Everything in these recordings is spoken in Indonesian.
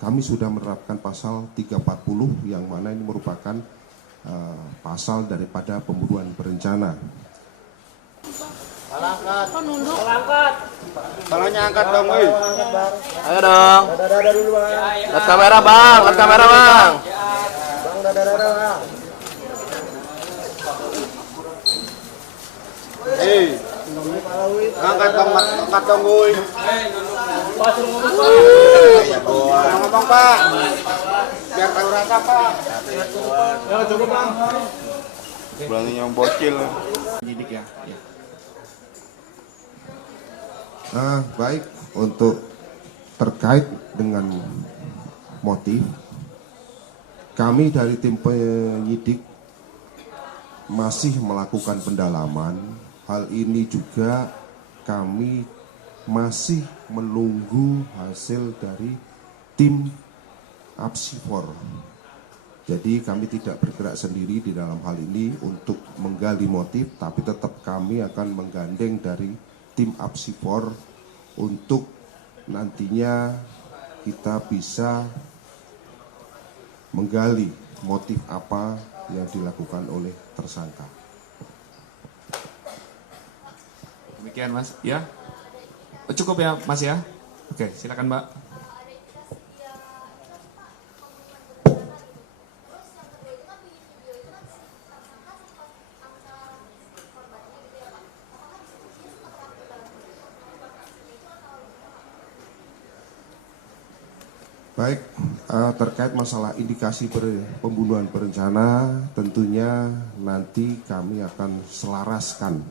kami sudah menerapkan pasal 340 yang mana ini merupakan pasal daripada pembunuhan berencana. Angkat. Nunduk. Angkat. Palanya angkat dong, woi. Ayo dong. Dada dulu, Bang. Lihat kamera, Bang. Lihat kamera, Bang. Bang, dada, Bang. Hei. Angkat Bang, angkat dong, woi. Ngomong, Pak. Biar tahu rasa, Pak. Ya, cukup, Bang. Berani yang bocil. Penyidik ya. Baik, untuk terkait dengan motif, kami dari tim penyidik masih melakukan pendalaman. Hal ini juga kami masih menunggu hasil dari tim Apsifor. Jadi kami tidak bergerak sendiri di dalam hal ini untuk menggali motif, tapi tetap kami akan menggandeng dari tim Apsifor untuk nantinya kita bisa menggali motif apa yang dilakukan oleh tersangka. Demikian Mas, ya? Cukup ya Mas ya? Oke, silakan Mbak. Baik, terkait masalah indikasi pembunuhan berencana, tentunya nanti kami akan selaraskan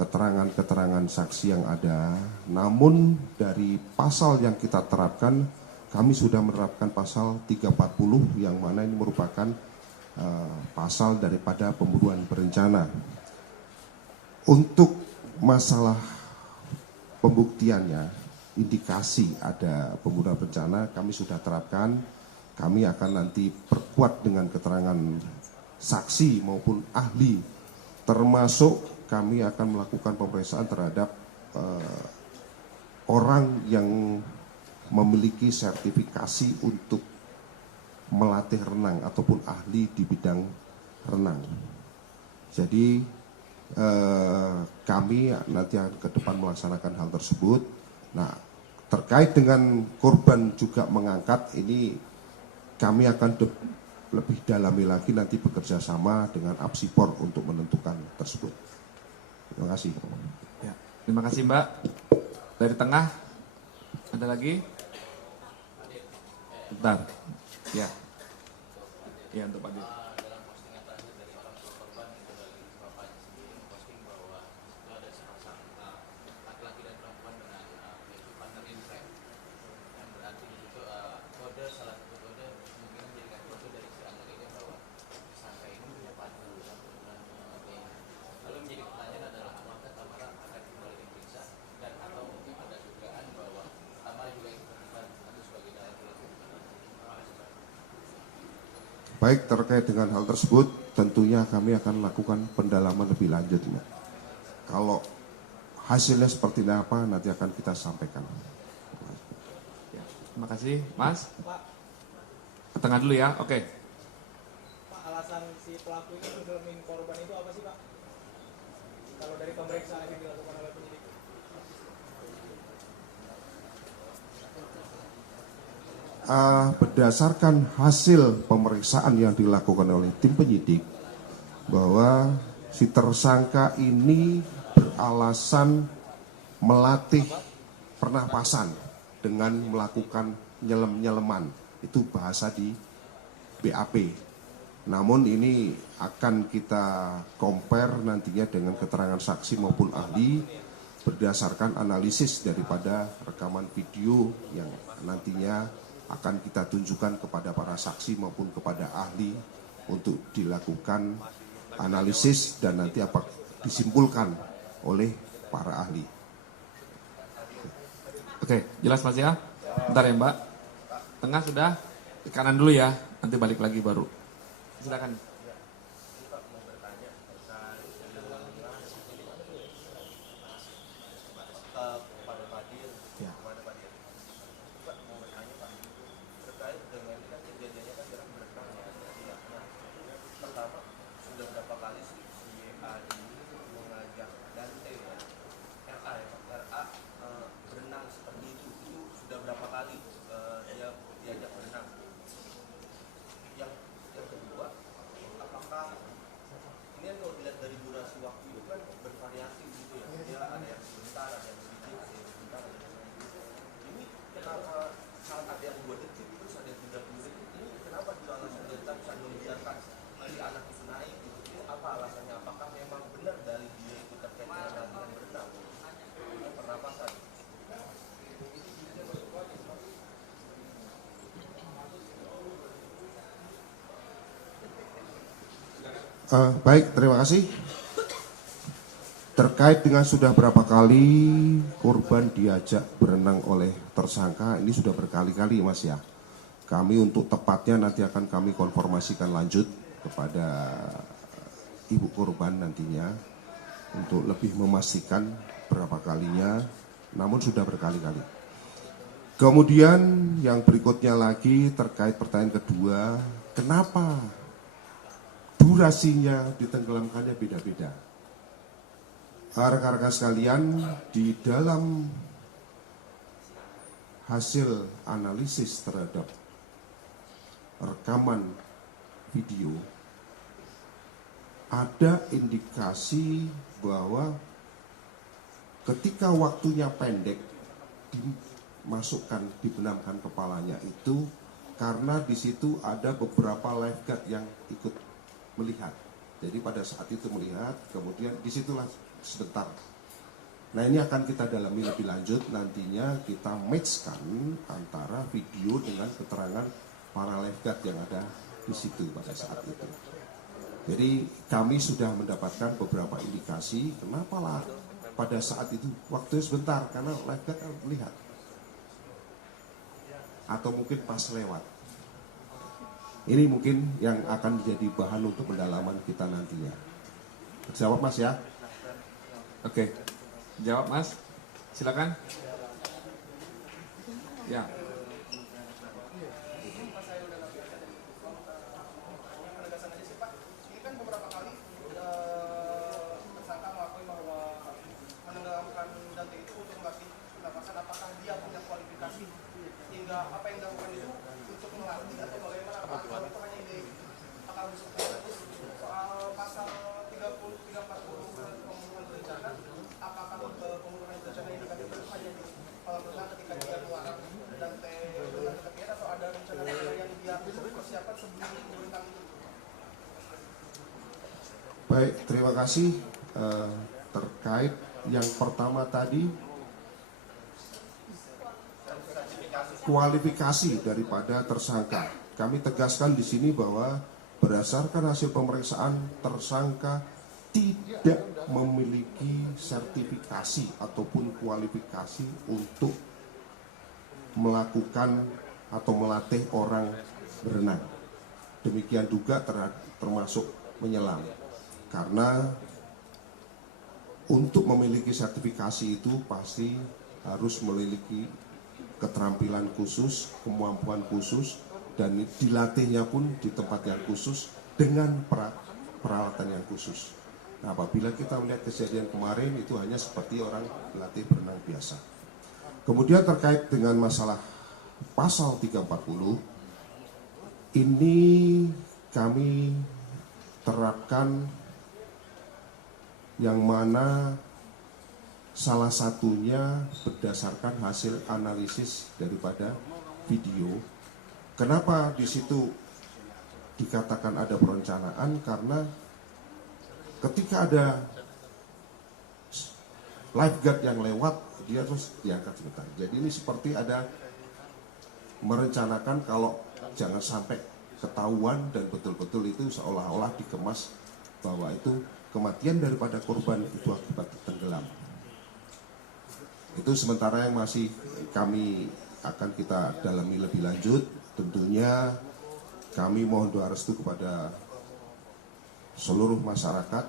keterangan-keterangan saksi yang ada. Namun dari pasal yang kita terapkan, kami sudah menerapkan pasal 340 yang mana ini merupakan pasal daripada pembunuhan berencana. Untuk masalah pembuktiannya, indikasi ada pembunuhan berencana kami sudah terapkan. Kami akan nanti perkuat dengan keterangan saksi maupun ahli, termasuk kami akan melakukan pemeriksaan terhadap orang yang memiliki sertifikasi untuk melatih renang ataupun ahli di bidang renang. Jadi kami nanti akan ke depan melaksanakan hal tersebut. Nah, terkait dengan korban juga mengangkat, ini kami akan lebih dalami lagi nanti bekerja sama dengan Apsifor untuk menentukan tersebut. Terima kasih. Ya, terima kasih Mbak. Dari tengah, ada lagi? Bentar. Ya. Ya, untuk Pak Dir. Baik, terkait dengan hal tersebut, tentunya kami akan melakukan pendalaman lebih lanjut. Kalau hasilnya seperti apa, nanti akan kita sampaikan. Ya, terima kasih, Mas. Ke tengah dulu ya, oke. Pak, alasan si pelaku ini ngedormin korban itu apa sih Pak? Kalau dari pemeriksaan yang dilakukan oleh penyidik? Berdasarkan hasil pemeriksaan yang dilakukan oleh tim penyidik, bahwa si tersangka ini beralasan melatih pernapasan dengan melakukan nyelem-nyeleman. Itu bahasa di BAP. Namun ini akan kita compare nantinya dengan keterangan saksi maupun ahli berdasarkan analisis daripada rekaman video yang nantinya akan kita tunjukkan kepada para saksi maupun kepada ahli untuk dilakukan analisis dan nanti apa disimpulkan oleh para ahli. Oke, jelas Mas ya? Bentar ya Mbak. Tengah sudah, ke kanan dulu ya, nanti balik lagi baru. Silakan. Baik, terima kasih. Terkait dengan sudah berapa kali korban diajak berenang oleh tersangka, ini sudah berkali-kali Mas ya. Kami untuk tepatnya nanti akan kami konfirmasikan lanjut kepada ibu korban nantinya untuk lebih memastikan berapa kalinya, namun sudah berkali-kali. Kemudian yang berikutnya lagi terkait pertanyaan kedua, kenapa durasinya ditenggelamkannya beda-beda? Rekan-rekan sekalian, di dalam hasil analisis terhadap rekaman video, ada indikasi bahwa ketika waktunya pendek dimasukkan, dibenamkan kepalanya itu karena di situ ada beberapa lifeguard yang ikut melihat. Jadi pada saat itu melihat, kemudian disitulah sebentar. Nah ini akan kita dalami lebih lanjut, nantinya kita matchkan antara video dengan keterangan para lifeguard yang ada di situ pada saat itu. Jadi kami sudah mendapatkan beberapa indikasi kenapa lah pada saat itu waktu sebentar, karena lifeguard melihat atau mungkin pas lewat. Ini mungkin yang akan menjadi bahan untuk pendalaman kita nantinya. Jawab Mas ya. Oke, jawab Mas, silakan. Ya. Ini kan beberapa kali tersangka mengakui bahwa menenggelamkan Dante itu untuk melatih pernapasan. Apakah dia punya kualifikasi hingga apa yang dilakukan itu untuk melatih atau bagaimana? Apakah itu hanya ide akal busuk? Soal pasal 30, 340 pembunuhan berencana, apakah pembunuhan berencana ini kan itu hanya di kolam renang ketika dia melarang Dante dengan ketepian, atau ada rencana yang dia persiapkan sebelum berenang itu? Baik, terima kasih. Terkait yang pertama tadi, kualifikasi daripada tersangka. Kami tegaskan di sini bahwa berdasarkan hasil pemeriksaan, tersangka tidak memiliki sertifikasi ataupun kualifikasi untuk melakukan atau melatih orang berenang. Demikian juga termasuk menyelam. Karena untuk memiliki sertifikasi itu pasti harus memiliki keterampilan khusus, kemampuan khusus, dan dilatihnya pun di tempat yang khusus dengan peralatan yang khusus. Nah, apabila kita melihat kejadian kemarin itu hanya seperti orang berlatih berenang biasa. Kemudian terkait dengan masalah pasal 340, ini kami terapkan yang mana salah satunya berdasarkan hasil analisis daripada video. Kenapa di situ dikatakan ada perencanaan? Karena ketika ada lifeguard yang lewat, dia terus diangkat sebentar. Jadi ini seperti ada merencanakan kalau jangan sampai ketahuan dan betul-betul itu seolah-olah dikemas bahwa itu kematian daripada korban itu akibat tenggelam. Itu sementara yang masih kami akan kita dalami lebih lanjut. Tentunya kami mohon doa restu kepada seluruh masyarakat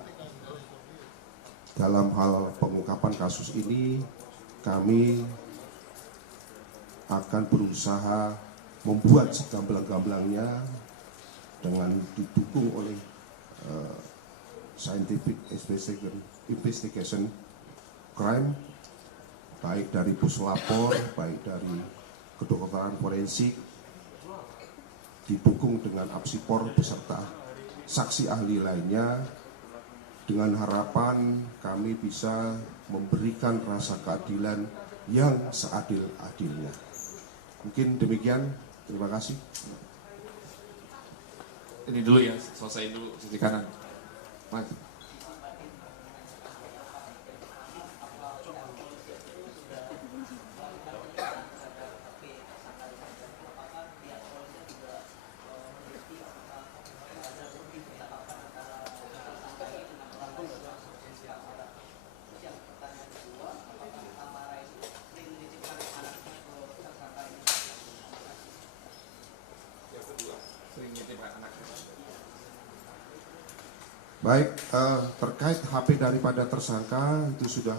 dalam hal pengungkapan kasus ini. Kami akan berusaha membuat segamblang-gamblangnya dengan didukung oleh scientific investigation crime, baik dari puslapor, baik dari kedokteran forensik, didukung dengan apsipor beserta saksi ahli lainnya, dengan harapan kami bisa memberikan rasa keadilan yang seadil-adilnya. Mungkin demikian, terima kasih. Ini dulu ya, selesai dulu sisi kanan. Mas. Baik, terkait HP daripada tersangka itu sudah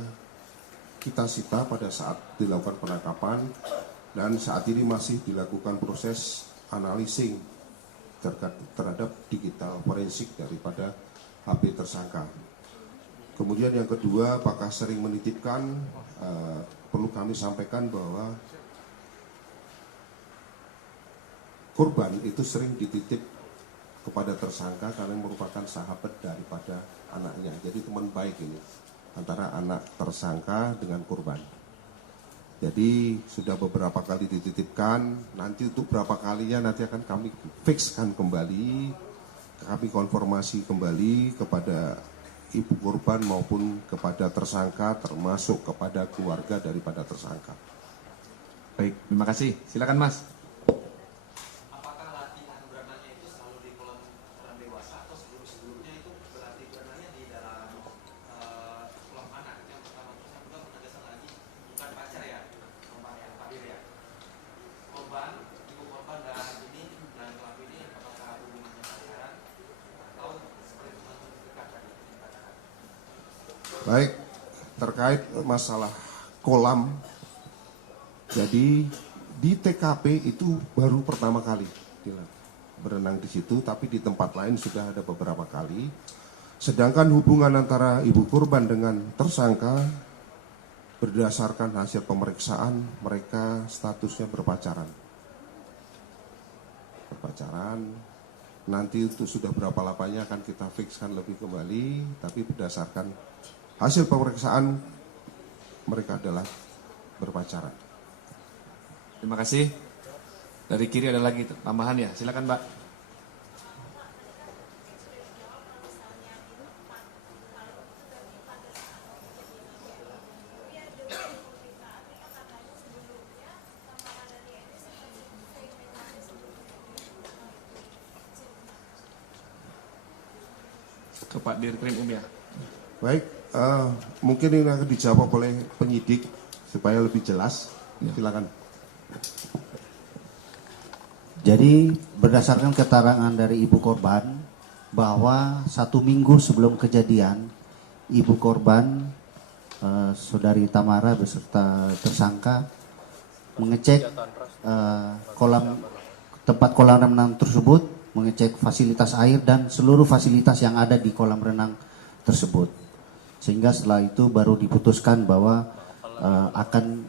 kita sita pada saat dilakukan penangkapan dan saat ini masih dilakukan proses analising terhadap digital forensik daripada HP tersangka. Kemudian yang kedua, apakah sering menitipkan, perlu kami sampaikan bahwa korban itu sering dititip kepada tersangka karena merupakan sahabat daripada anaknya. Jadi teman baik ini antara anak tersangka dengan korban. Jadi sudah beberapa kali dititipkan, nanti untuk berapa kalinya nanti akan kami fixkan kembali, kami konfirmasi kembali kepada ibu korban maupun kepada tersangka termasuk kepada keluarga daripada tersangka. Baik, terima kasih. Silakan Mas. Apakah latihan berenangnya itu selalu di kolam orang dewasa atau sebelumnya itu berlatih berenangnya di dalam kolam anak? Yang pertama, terus yang kedua penegasan lagi bukan pacar ya, yang hadir ya. Korban, ibu korban dan ini dan pelaku ini apakah hubungannya pacaran atau seperti teman dekat tadi dikatakan? Baik, terkait masalah kolam, jadi di TKP itu baru pertama kali berenang di situ, tapi di tempat lain sudah ada beberapa kali. Sedangkan hubungan antara ibu korban dengan tersangka berdasarkan hasil pemeriksaan mereka statusnya berpacaran. Nanti itu sudah berapa lapanya akan kita fixkan lebih kembali, tapi berdasarkan hasil pemeriksaan mereka adalah berpacaran. Terima kasih. Dari kiri ada lagi tambahan ya. Silakan Mbak. Ke Pak Dirkrim ya. Baik, mungkin ini akan dijawab oleh penyidik supaya lebih jelas. Silakan. Jadi berdasarkan keterangan dari ibu korban bahwa 1 minggu sebelum kejadian ibu korban saudari Tamara beserta tersangka mengecek tempat kolam renang tersebut, mengecek fasilitas air dan seluruh fasilitas yang ada di kolam renang tersebut. Sehingga setelah itu baru diputuskan bahwa akan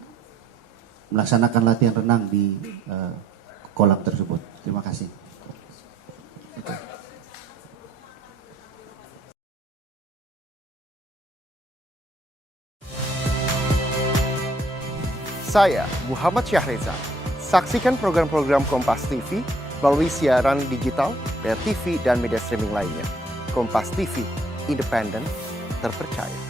melaksanakan latihan renang di kolam tersebut. Terima kasih. Saya Muhammad Syahreza. Saksikan program-program Kompas TV melalui siaran digital, pay TV, dan media streaming lainnya. Kompas TV, independen, terpercaya.